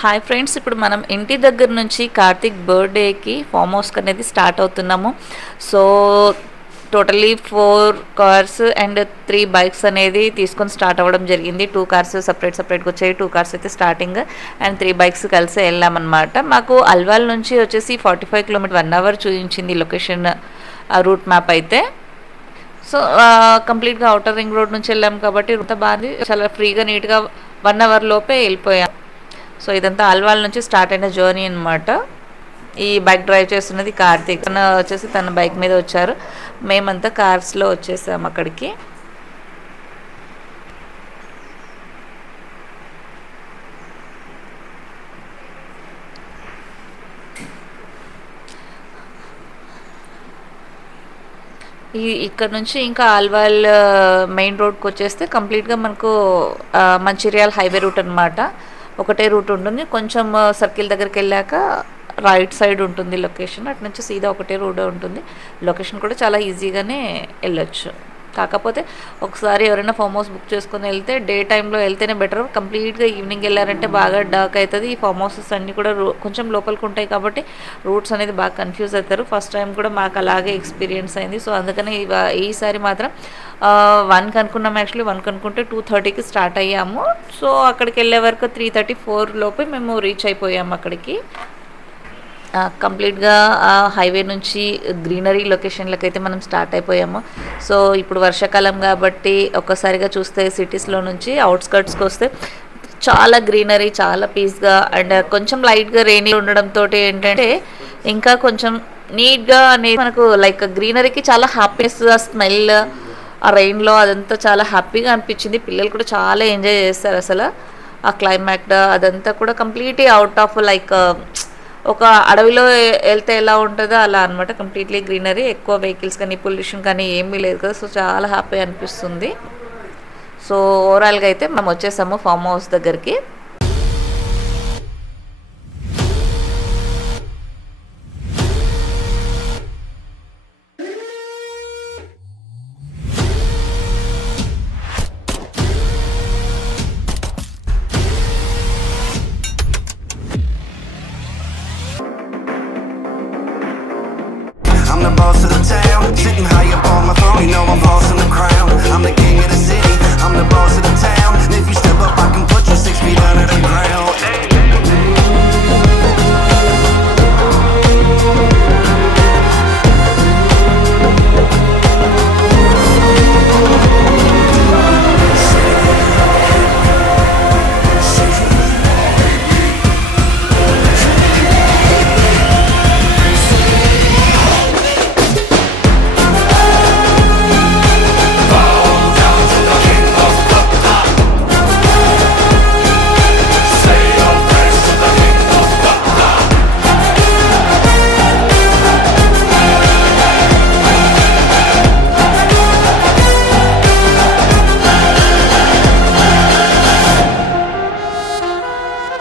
Hi friends, ఇప్పుడు మనం ఇంటి దగ్గర నుంచి కార్తిక్ బర్త్డేకి ఫామ్ హౌస్కి అనేది స్టార్ట్ అవుతున్నాము. So totally 4 cars and 3 bikes అనేది తీసుకొని స్టార్ట్ అవ్వడం జరిగింది. 2 కార్స్ సపరేట్గా వచ్చాయి, 2 కార్స్ అయితే స్టార్టింగ్ అండ్ 3 బైక్స్ కలిసి వెళ్ళామన్నమాట. మాకు అల్వాల్ నుంచి వచ్చేసి 45 కిలోమీటర్ 1 అవర్ చూపించింది లొకేషన్ రూట్ మ్యాప్ అయితే. సో కంప్లీట్గా అవుటర్ రింగ్ రోడ్ నుంచి వెళ్ళాం కాబట్టి రూట్ బాగా చాలా ఫ్రీగా నీట్గా 1 అవర్ లోపే వెళ్ళిపోయాం. సో ఇదంతా అల్వాల్ నుంచి స్టార్ట్ అయిన జర్నీ అనమాట. ఈ బైక్ డ్రైవ్ చేస్తున్నది కార్తీక్, తను వచ్చేసి తన బైక్ మీద వచ్చారు, మేమంతా కార్స్లో వచ్చేసాం అక్కడికి. ఇక్కడ నుంచి ఇంకా అల్వాల్ మెయిన్ రోడ్కి వచ్చేస్తే కంప్లీట్గా మనకు మంచిర్యాల హైవే రూట్ అనమాట. ఒకటే రూట్ ఉంటుంది, కొంచెం సర్కిల్ దగ్గరికి వెళ్ళాక రైట్ సైడ్ ఉంటుంది లొకేషన్. అటు నుంచి సీదా ఒకటే రోడ్ ఉంటుంది. లొకేషన్ కూడా చాలా ఈజీగానే వెళ్ళొచ్చు. కాకపోతే ఒకసారి ఎవరైనా ఫామ్ హౌస్ బుక్ చేసుకొని వెళ్తే డే టైంలో వెళ్తేనే బెటర్. కంప్లీట్గా ఈవినింగ్ వెళ్ళారంటే బాగా డార్క్ అవుతుంది. ఈ ఫామ్ హౌసెస్ అన్నీ కూడా కొంచెం లోపలికి ఉంటాయి కాబట్టి రూట్స్ అనేది బాగా కన్ఫ్యూజ్ అవుతారు. ఫస్ట్ టైం కూడా మాకు అలాగే ఎక్స్పీరియన్స్ అయింది. సో అందుకని ఈసారి మాత్రం 1కి అనుకున్నాం. యాక్చువల్లీ 1కి అనుకుంటే 2:30కి స్టార్ట్ అయ్యాము. సో అక్కడికి వెళ్ళే వరకు 3:34 లోపే మేము రీచ్ అయిపోయాము అక్కడికి. కంప్లీట్గా హైవే నుంచి గ్రీనరీ లొకేషన్లకు అయితే మనం స్టార్ట్ అయిపోయాము. సో ఇప్పుడు వర్షాకాలం కాబట్టి ఒక్కసారిగా చూస్తే సిటీస్లో నుంచి అవుట్స్కర్ట్స్కి వస్తే చాలా గ్రీనరీ, చాలా పీస్గా అండ్ కొంచెం లైట్గా రెయినీ ఉండడంతో ఏంటంటే ఇంకా కొంచెం నీట్గా అనేది మనకు లైక్ గ్రీనరీకి చాలా హ్యాపీనెస్, స్మెల్ ఆ రెయిన్లో అదంతా చాలా హ్యాపీగా అనిపించింది. పిల్లలు కూడా చాలా ఎంజాయ్ చేస్తారు అసలు ఆ క్లైమాట్. అదంతా కూడా కంప్లీట్లీ అవుట్ ఆఫ్ లైక్ ఒక అడవిలో వెళ్తే ఎలా ఉంటుందో అలా అనమాట. కంప్లీట్లీ గ్రీనరీ, ఎక్కువ వెహికల్స్ కానీ పొల్యూషన్ కానీ ఏమీ లేదు కదా. సో చాలా హ్యాపీ అనిపిస్తుంది. సో ఓవరాల్గా అయితే మనం వచ్చేసాము ఫామ్ హౌస్ దగ్గరికి. I'm the boss of the town, sitting high up on my throne. You know I'm bossing the crown. I'm the king of the city. I'm the boss of the town. And if you step up, I can put you 6 feet under the ground.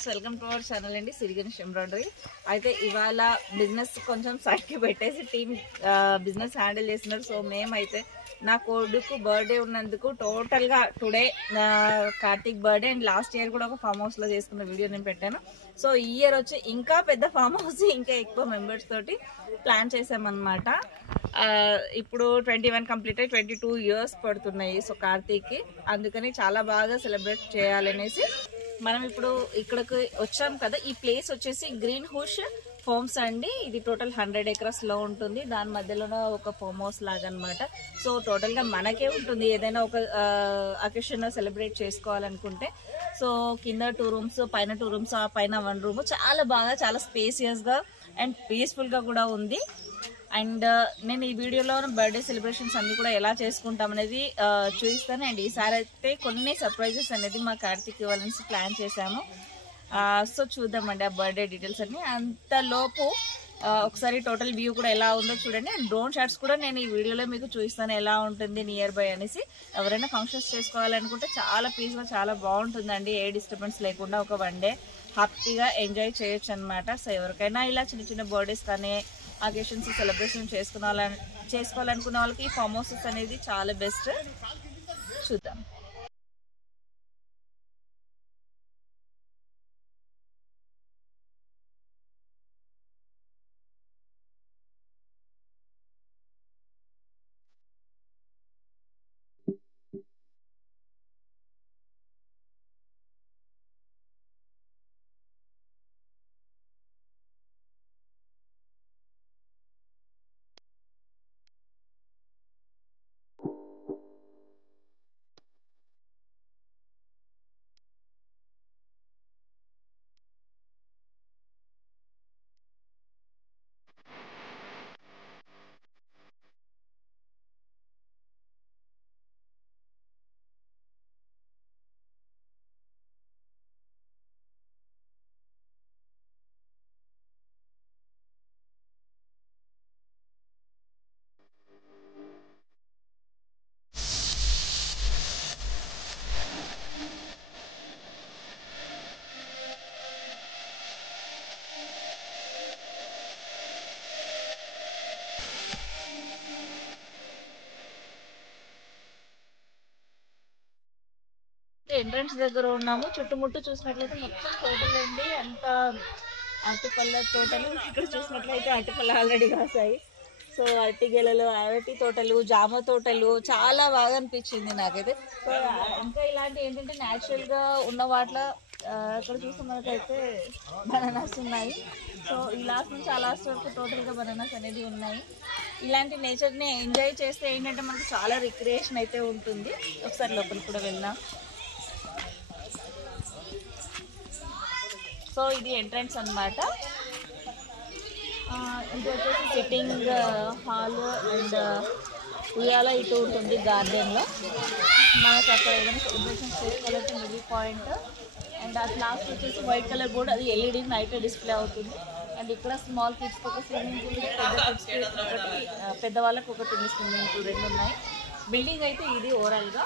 Welcome to our channel అండి, సిరిగణేష్ embroidery. అయితే ఇవాళ business కొంచెం సైడ్కి పెట్టేసి team business handle చేస్తున్నారు. So మేమైతే నా కొడుకు బర్త్డే ఉన్నందుకు టోటల్గా today Karthik birthday and last year కూడా ఒక ఫామ్ హౌస్లో చేసుకున్న వీడియో నేను పెట్టాను. సో ఈ ఇయర్ వచ్చి ఇంకా పెద్ద ఫామ్ హౌస్, ఇంకా ఎక్కువ మెంబర్స్ తోటి ప్లాన్ చేసామన్నమాట. ఇప్పుడు 21 కంప్లీట్ అయ్యి 22 ఇయర్స్ పడుతున్నాయి సో కార్తీక్కి. అందుకని చాలా బాగా సెలబ్రేట్ చేయాలనేసి మనం ఇప్పుడు ఇక్కడికి వచ్చాం కదా. ఈ ప్లేస్ వచ్చేసి గ్రీన్ హుష్ ఫార్మ్స్ అండి. ఇది టోటల్ 100 acres లో ఉంటుంది. దాని మధ్యలోనే ఒక ఫామ్ హౌస్ లాగా అనమాట. సో టోటల్ గా మనకే ఉంటుంది ఏదైనా ఒక అకేషన్ సెలబ్రేట్ చేసుకోవాలనుకుంటే. సో కింద 2 rooms, పైన 2 rooms, ఆ పైన 1 room. చాలా బాగా, చాలా స్పేసియస్ గా అండ్ పీస్ఫుల్ గా కూడా ఉంది. అండ్ నేను ఈ వీడియోలో బర్త్డే సెలబ్రేషన్స్ అన్ని కూడా ఎలా చేసుకుంటాం అనేది చూపిస్తాను. అండ్ ఈసారి అయితే కొన్ని సర్ప్రైజెస్ అనేది మా కార్తీక్ ఇవ్వాలని ప్లాన్ చేశాము. సో చూద్దామండి ఆ బర్త్డే డీటెయిల్స్ అన్ని. అంతలోపు ఒకసారి టోటల్ వ్యూ కూడా ఎలా ఉందో చూడండి. అండ్ డ్రోన్ షాట్స్ కూడా నేను ఈ వీడియోలో మీకు చూపిస్తాను ఎలా ఉంటుంది నియర్ బై అనేసి. ఎవరైనా ఫంక్షన్స్ చేసుకోవాలనుకుంటే చాలా పీస్గా, చాలా బాగుంటుందండి. ఏ డిస్టర్బెన్స్ లేకుండా ఒక 1 day హ్యాపీగా ఎంజాయ్ చేయొచ్చు అనమాట. సో ఎవరికైనా ఇలా చిన్న చిన్న బర్త్డేస్ కానీ అకేషన్స్ సెలబ్రేషన్ చేసుకోవాలనుకున్న వాళ్ళకి ఈ ఫామ్ హౌసెస్ అనేది చాలా బెస్ట్. చూద్దాం. ఎంట్రన్స్ దగ్గర ఉన్నాము. చుట్టుముట్టు చూసినట్లయితే మొత్తం తోటలు అండి, అంత అరటిపళ్ళ తోటలు. ఇక్కడ చూసినట్లయితే అరటిపళ్ళు ఆల్రెడీ కాసాయి. సో అరటి గెలలు, అరటి తోటలు, జామ తోటలు చాలా బాగా అనిపించింది నాకైతే. సో ఇంకా ఇలాంటి ఏంటంటే న్యాచురల్గా ఉన్న వాటిలో ఇక్కడ చూస్తే మనకైతే బనానాస్ ఉన్నాయి. సో ఈ లాస్ట్ నుంచి ఆ లాస్ట్ వరకు టోటల్గా బనానాస్ అనేది ఉన్నాయి. ఇలాంటి నేచర్ని ఎంజాయ్ చేస్తే ఏంటంటే మనకు చాలా రిక్రియేషన్ అయితే ఉంటుంది. ఒకసారి లోపలికి కూడా వెళ్దాం. సో ఇది ఎంట్రన్స్ అన్నమాట. ఇది వచ్చేసి సిట్టింగ్ హాల్ అండ్ ఉయ్యాల ఇటు ఉంటుంది గార్డెన్లో. మనకు అక్కడ ఏదైనా సెలబ్రేషన్స్ చేసుకోవాలంటే మిడిల్ పాయింట్. అండ్ అది లాస్ట్ వచ్చేసి వైట్ కలర్ బోర్డ్, అది ఎల్ఈడి నైట్ డిస్ప్లే అవుతుంది. అండ్ ఇక్కడ స్మాల్ కిడ్స్కి ఒక స్విమ్మింగ్ పూల్, పెద్ద కిడ్స్కి ఒకటి, పెద్దవాళ్ళకి ఒకటి ఉంది స్విమ్మింగ్ పూల్, 2 ఉన్నాయి. బిల్డింగ్ అయితే ఇది ఓవరాల్గా.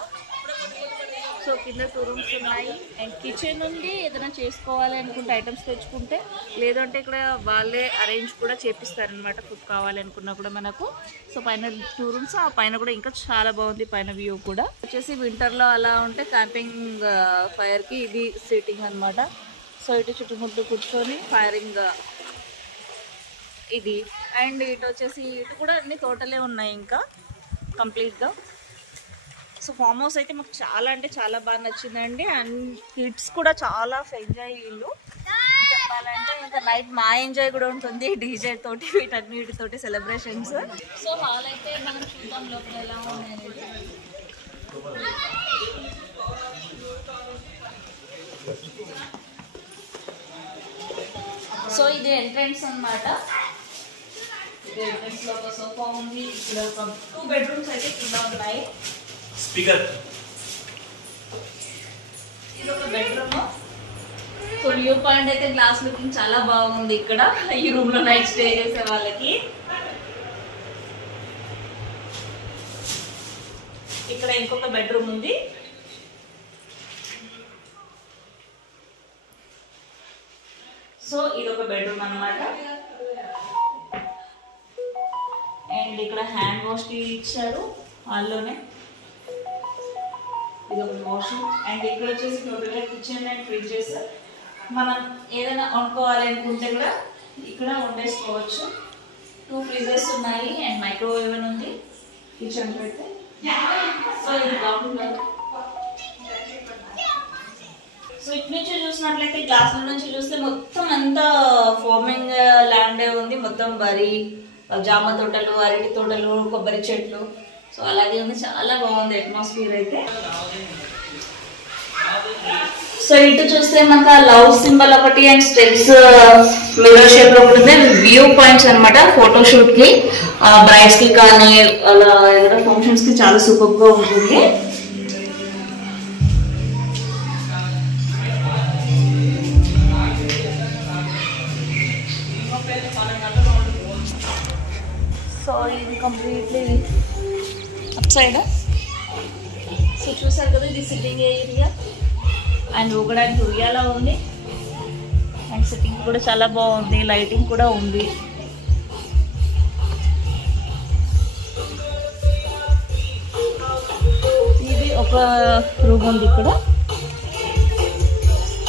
సో కింద 2 రూమ్స్ ఉన్నాయి. అండ్ కిచెన్ ఉంది, ఏదైనా చేసుకోవాలి అనుకుంటే ఐటమ్స్ తెచ్చుకుంటే, లేదంటే ఇక్కడ వాళ్ళే అరేంజ్ కూడా చేపిస్తారనమాట ఫుడ్ కావాలి అనుకున్నా కూడా మనకు. సో పైన 2 రూమ్స్, ఆ పైన కూడా ఇంకా చాలా బాగుంది పైన వ్యూ కూడా. వచ్చేసి వింటర్లో అలా ఉంటే క్యాంపింగ్ ఫైర్కి ఇది సిట్టింగ్ అనమాట. సో ఇటు చుట్టుముట్టు కూర్చొని ఫైరింగ్ ఇది. అండ్ ఇటు వచ్చేసి ఇటు కూడా అన్ని తోటలే ఉన్నాయి ఇంకా కంప్లీట్గా. సో ఫామ్ హౌస్ అయితే మాకు చాలా అంటే చాలా బాగా నచ్చిందండి. అండ్ కిడ్స్ కూడా చాలా ఎంజాయ్ వీళ్ళు చెప్పాలంటే. ఇంకా నైట్ మా ఎంజాయ్ కూడా ఉంటుంది డీజే తోటి, వీటన్నిటితోటి సెలబ్రేషన్స్. సో హాల్ అయితే మనం చూద్దాం లోపల ఎలా ఉంది అనేది. సో ఇది ఎంట్రన్స్ అన్నమాట. ఇది ఎంట్రన్స్ లో ఒక సోఫా ఉంది. ఇక్కడ ఒక 2 బెడ్రూమ్స్ అయితే కింద ఉన్నాయి. స్పీకర్ ఇది ఒక బెడ్రూమ్. సో వ్యూ పాయింట్ అయితే గ్లాస్ లుకింగ్ చాలా బాగుంది ఇక్కడ ఈ రూమ్ లో నైట్ స్టే చేసే వాళ్ళకి. ఇక్కడ ఇంకొక బెడ్రూమ్ ఉంది. సో ఇది ఒక బెడ్రూమ్ అన్నమాట. అండ్ ఇక్కడ హ్యాండ్ వాష్ కి ఇచ్చారు హాల్లోనే. ఇది ఒక వాష్రూమ్. అండ్ ఇక్కడ వచ్చేసి టోటల్గా కిచెన్ అండ్ ఫ్రిడ్జెస్. మనం ఏదైనా వండుకోవాలి అనుకుంటే కూడా ఇక్కడ వండేసుకోవచ్చు. 2 ఫ్రిడ్జెస్ ఉన్నాయి అండ్ మైక్రోవేవ్ అని ఉంది కిచెన్ పెడితే. సో ఇది బాగుంది. సో ఇటు నుంచి చూసినట్లయితే గ్లాస్ నుంచి చూస్తే మొత్తం అంతా ఫార్మింగ్ ల్యాండ్ ఉంది. మొత్తం వరి, జామ తోటలు, అరటి తోటలు, కొబ్బరి చెట్లు. సో అలాగే ఉంది, చాలా బాగుంది అట్మాస్ఫియర్ అయితే. సో ఇటు చూస్తే మనకు లవ్ సింబల్ ఒకటి అండ్ స్టెప్స్ మిర్రర్ షేప్ లో ఉంటుంది. వ్యూ పాయింట్స్ అనమాట ఫోటోషూట్ కి, బ్రైడ్స్ కి కానీ అలా ఏదైనా ఫంక్షన్స్ కి చాలా సూపర్ గా ఉంటుంది. సో ఇది కంప్లీట్లీ అప్ సైడ్. సో చూసారు కదా, ఇది సిట్టింగ్ ఏరియా అండ్ ఊగడానికి ఉయ్యాల ఉంది. అండ్ సిట్టింగ్ కూడా చాలా బాగుంది, లైటింగ్ కూడా ఉంది. ఇది ఒక రూమ్ ఉంది ఇక్కడ.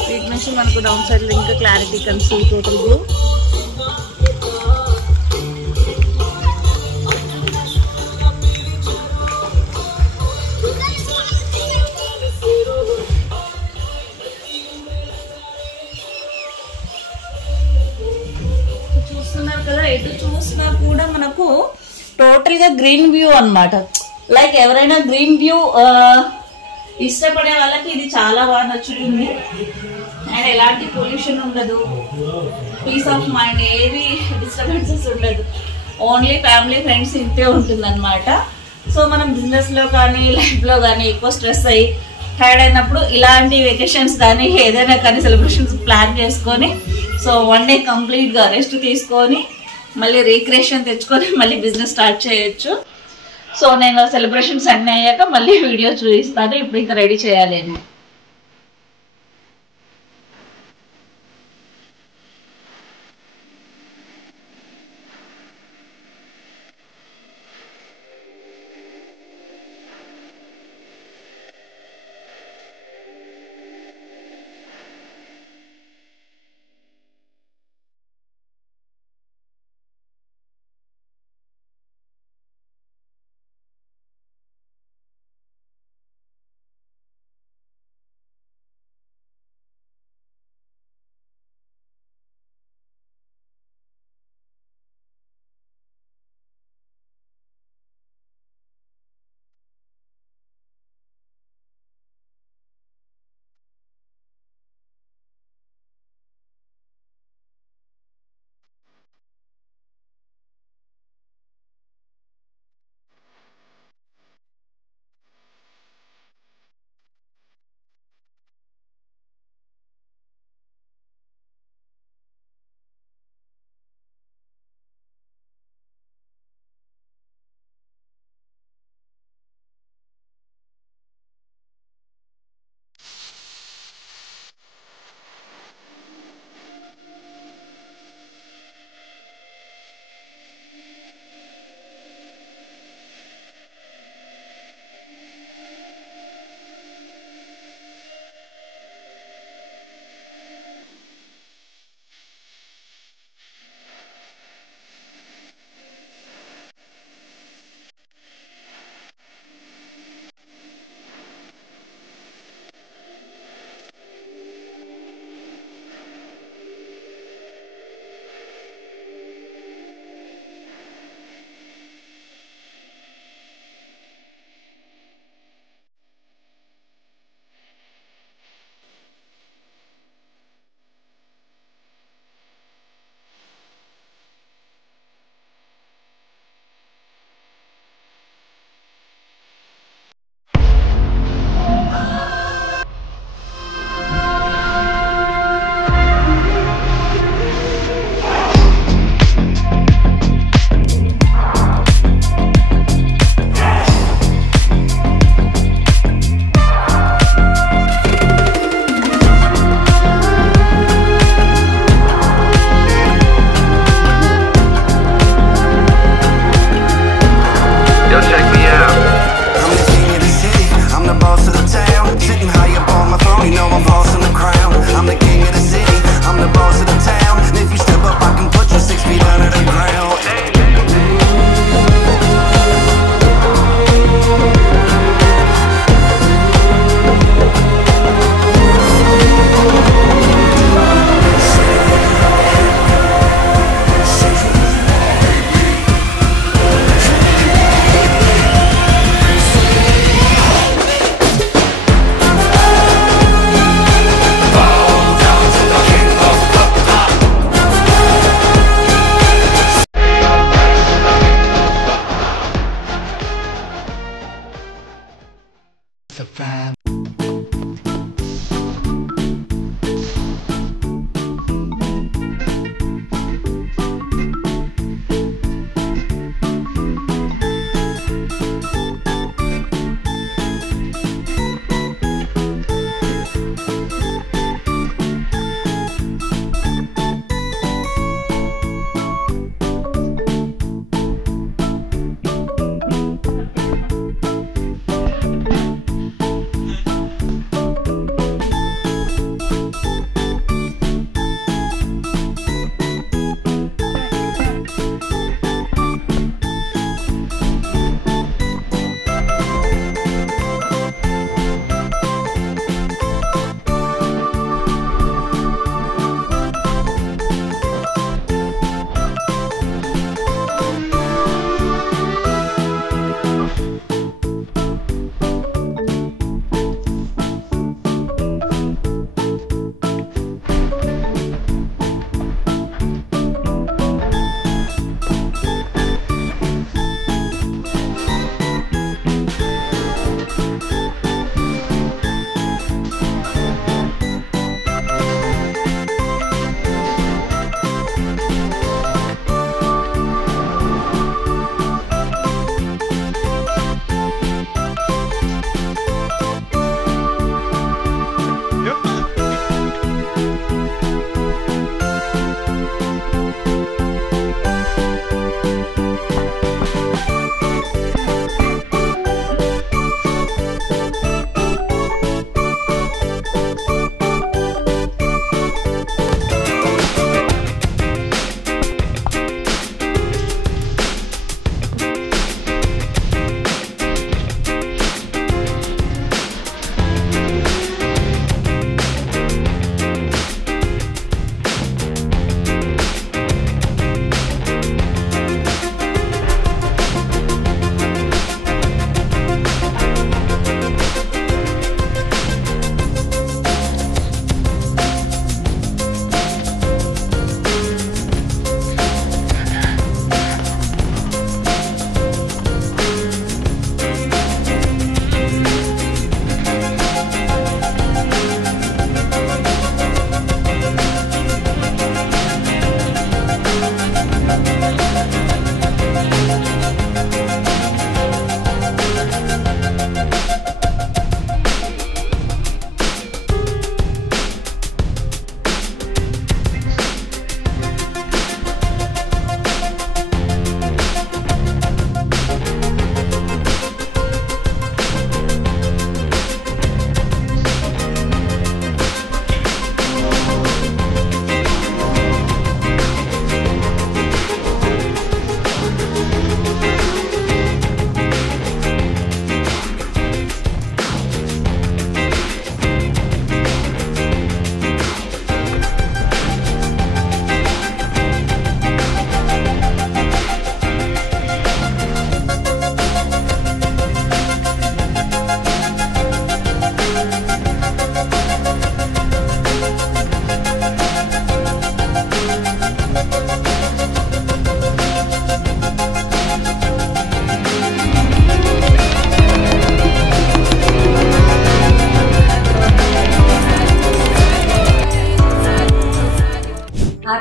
వీటి నుంచి మనకు డౌన్ సైడ్ లో ఇంకా క్లారిటీ కనిపిస్తుంది టోటల్ వ్యూ. ఎటు చూసినా కూడా మనకు టోటల్ గా గ్రీన్ వ్యూ అన్నమాట. లైక్ ఎవరైనా గ్రీన్ వ్యూ ఇష్టపడే వాళ్ళకి ఇది చాలా బాగా నచ్చుతుంది. అండ్ ఎలాంటి పొల్యూషన్ ఉండదు, పీస్ ఆఫ్ మైండ్, ఏది డిస్టర్బెన్సెస్ ఉండదు. ఓన్లీ ఫ్యామిలీ ఫ్రెండ్స్ ఇంతే ఉంటుంది అనమాట. సో మనం బిజినెస్ లో కానీ లైఫ్ లో కానీ ఎక్కువ స్ట్రెస్ అయ్యి టైర్డ్ అయినప్పుడు ఇలాంటి వెకేషన్స్ కానీ ఏదైనా కానీ సెలబ్రేషన్స్ ప్లాన్ చేసుకొని, సో 1 డే కంప్లీట్ గా రెస్ట్ తీసుకొని మళ్ళీ రీక్రియేషన్ తెచ్చుకొని మళ్ళీ బిజినెస్ స్టార్ట్ చేయొచ్చు. సో నేను సెలబ్రేషన్స్ అన్నీ అయ్యాక మళ్ళీ వీడియో చూపిస్తాను. ఇప్పుడు ఇంకా రెడీ చేయాలి.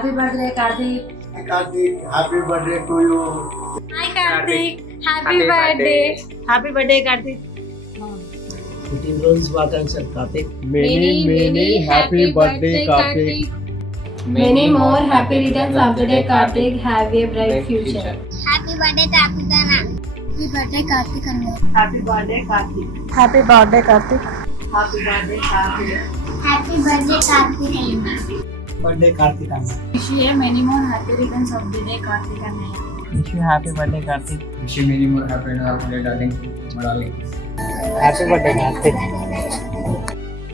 Happy birthday, Karthik. Hi Karthik, happy birthday to you. Hi Karthik, happy birthday. Happy birthday Karthik. పుట్టినరోజు శుభాకాంక్షలు Karthik. Many happy birthday, Karthik. Many more happy returns of the day, Karthik. Have a bright future. Happy birthday, Karthik. Happy birthday, Karthik. Happy birthday Karthik. Happy birthday, Karthik. Happy birthday Karthik. Happy birthday, Karthik. Birthday Karthik అన్న. Wish you many more happy returns of the day, Karthik and wish you happy birthday Karthik. Wish you many more happy returns of the day, darling. My darling. Happy birthday Karthik.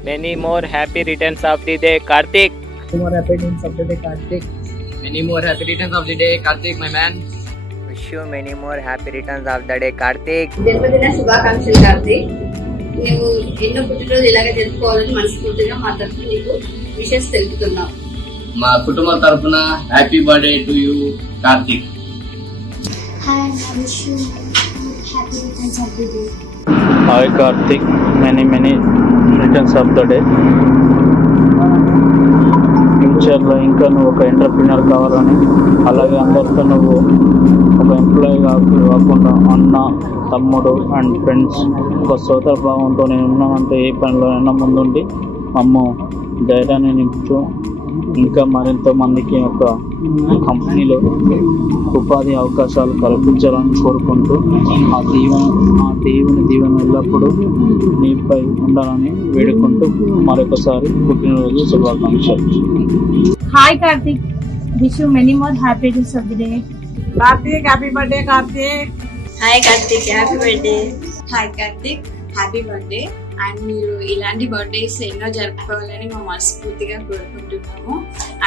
Many more happy returns of the day, Karthik. More happy returns of the day Karthik. Many more happy returns of the day, Karthik, my man. Wish you many more happy returns of the day, Karthik. జన్మదిన శుభాకాంక్షలు కార్తీక్. నువ్వు ఎన్నో పుట్టినరోజు ఇలాగే జరుపుకోవాలని మనస్ఫూర్తిగా మా తరఫున నీకు విషెస్ తెలుపుతున్నాం. మా కుటుంబం తరపున happy birthday to you Karthik. Hi, I wish you happy returns of the day. Hi Karthik, many returns of the day. ఫ్యూచర్లో ఇంకా నువ్వు ఒక ఎంటర్ప్రినర్ కావాలని, అలాగే అందరితో నువ్వు ఒక ఎంప్లాయీ కాకుండా అన్న, తమ్ముడు అండ్ ఫ్రెండ్స్ ఒక సోదర భావంతో నేను ఉన్నానంటే ఏ పనిలోనైనా ముందుండి అమ్మ ధైర్యాన్ని నింపుతూ ఇంకా మరింత మందికి ఒక కంపెనీలో ఉపాధి అవకాశాలు కల్పించాలని కోరుకుంటూ ఆ దేవుని దీవెన ఎల్లప్పుడూ నీపై ఉండాలని వేడుకుంటూ మరొకసారి పుట్టినరోజు శుభాకాంక్షలు. Hi Karthik, wish you many more happy returns of the day. Karthik happy birthday Karthik. Hi Karthik, happy birthday. Hi Karthik, happy birthday. And మీరు ఇలాంటి బర్త్డేస్ ఎన్నో జరుపుకోవాలని మా మనస్ఫూర్తిగా కోరుకుంటున్నాము.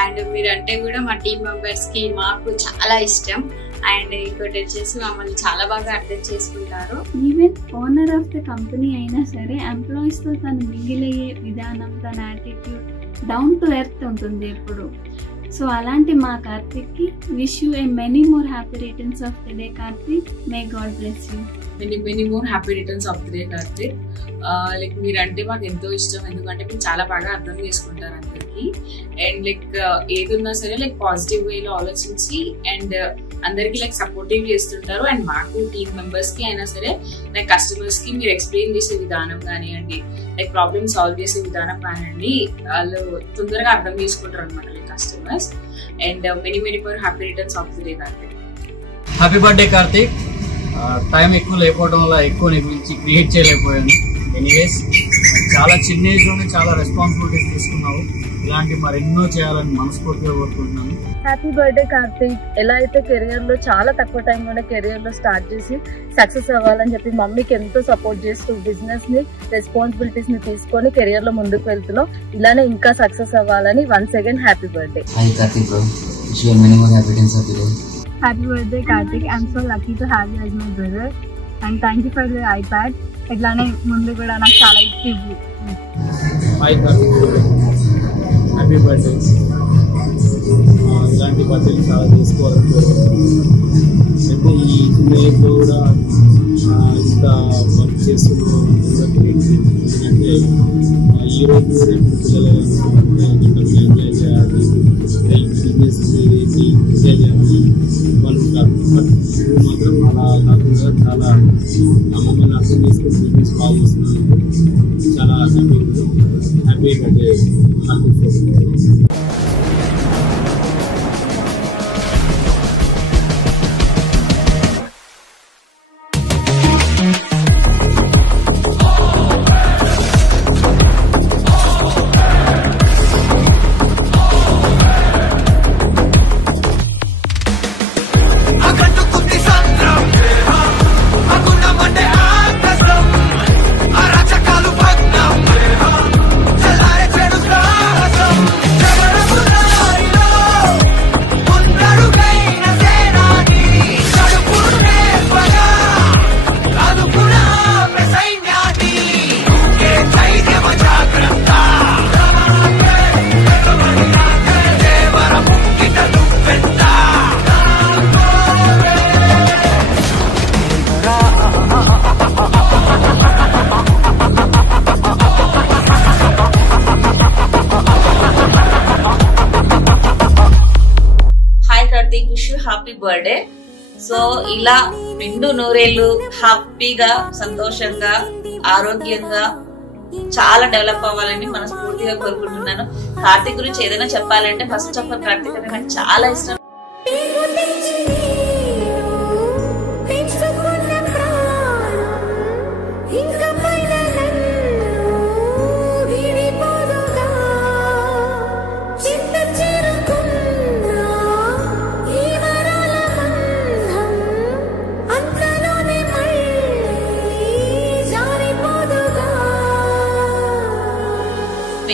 అండ్ మీరంటే కూడా మా టీమ్ మెంబర్స్ కి మాకు చాలా ఇష్టం. అండ్ ఇంకోటి వచ్చేసి మమ్మల్ని చాలా బాగా అర్థం చేసుకుంటారు. Even owner of the company అయినా సరే ఎంప్లాయీస్ తో తను మింగిల్ అయ్యే విధానం, తన యాటిట్యూడ్ డౌన్ టు ఎర్త్ ఉంటుంది ఎప్పుడు. సో అలాంటి మా కార్తిక్ కి wish you A many more happy returns of the day Karthik. May God bless you. Many more happy returns of the day Karthik. Like మీరంటే మాకు ఎంతో ఇష్టం, ఎందుకంటే మీరు చాలా బాగా అర్థం చేసుకుంటారు అందరికి. అండ్ లైక్ ఏది ఉన్నా సరే లైక్ పాజిటివ్ వేలో ఆలోచించి అండ్ అందరికి లైక్ సపోర్టివ్ చేస్తుంటారు. అండ్ మాకు టీమ్ మెంబర్స్ కి అయినా సరే లైక్ కస్టమర్స్ కి మీరు ఎక్స్ప్లెయిన్ చేసే విధానం కానివ్వండి, లైక్ ప్రాబ్లమ్ సాల్వ్ చేసే విధానం కానివ్వండి, వాళ్ళు తొందరగా అర్థం చేసుకుంటారు అనమాట like customers. And many more happy returns of the day Karthik. Happy birthday Karthik. Time ఎక్కువ లేకపోవడం వల్ల ఎక్కువ నీ గురించి క్రియేట్ చేయలేకపోయాను. ఎనీవేస్ చాలా చిన్న ఏజ్ లోనే చాలా రెస్పాన్సిబిలిటీస్ తీసుకున్నావు. ఇలాంటి మరెన్నో చేయాలని మనస్ఫూర్తిగా కోరుకుంటున్నాను. Happy birthday Karthik. ఎలా అయితే కెరియర్ లో చాలా తక్కువ టైం కూడా కెరియర్ లో స్టార్ట్ చేసి సక్సెస్ అవ్వాలని చెప్పి మమ్మీకి ఎంతో సపోర్ట్ చేస్తూ బిజినెస్ ని రెస్పాన్సిబిలిటీస్ ని తీసుకొని కెరియర్ లో ముందుకు వెళ్తున్నావు. ఇలానే ఇంకా సక్సెస్ అవ్వాలని once again happy birthday. Hi Karthik bro, wish you many more happy returns of the day. Happy birthday Karthik. I'm so lucky to have you as my brother. And thank you for the iPad. ఇట్లానే ముందు కూడా నాకు చాలా ఇచ్చింది. Hi Karthik, happy birthday. ఇలాంటి బర్త్డేలు చాలా చేసుకోవాలని కోరుకుంటున్నాను. అయితే ఈ చిన్న ఏజ్లో కూడా ఇంత వర్క్ చేస్తున్నాం ఎందుకంటే ఈ రోజు రేపు పిల్లలు ఎంజాయ్ చేయాలి, బిజినెస్ చేయాలి వాళ్ళు ఉంటారు. బట్ ఇప్పుడు మాత్రం అలా కాకుండా చాలా మమ్మల్ని అర్థం చేసుకుని బిజినెస్ బాగా చేస్తున్నారు. చాలా happy birthday Karthik. Agad ko kundi Sandra, ako naman ay happy birthday. So ఇలా నిండు నూరేళ్ళు హ్యాపీగా, సంతోషంగా, ఆరోగ్యంగా చాలా డెవలప్ అవ్వాలని మనస్ఫూర్తిగా కోరుకుంటున్నాను. కార్తీక్ గురించి ఏదైనా చెప్పాలంటే ఫస్ట్ ఆఫ్ ఆల్ కార్తీక్ అంటే నాకు చాలా ఇష్టం.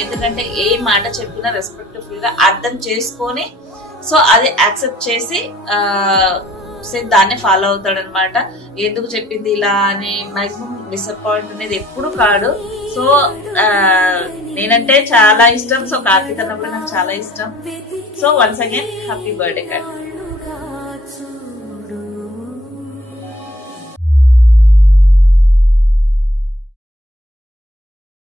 ఎందుకంటే ఏ మాట చెప్పినా రెస్పెక్ట్ఫుల్ గా అర్థం చేసుకొని సో అది యాక్సెప్ట్ చేసి దాన్ని ఫాలో అవుతాడు అనమాట. ఎందుకు చెప్పింది ఇలా అని మాక్సిమం డిసప్పాయింట్ అనేది ఎప్పుడు కాడు. సో నేనంటే చాలా ఇష్టం. సో కార్తీక్ అన్నప్పుడు నాకు చాలా ఇష్టం. So once again happy birthday Karthik.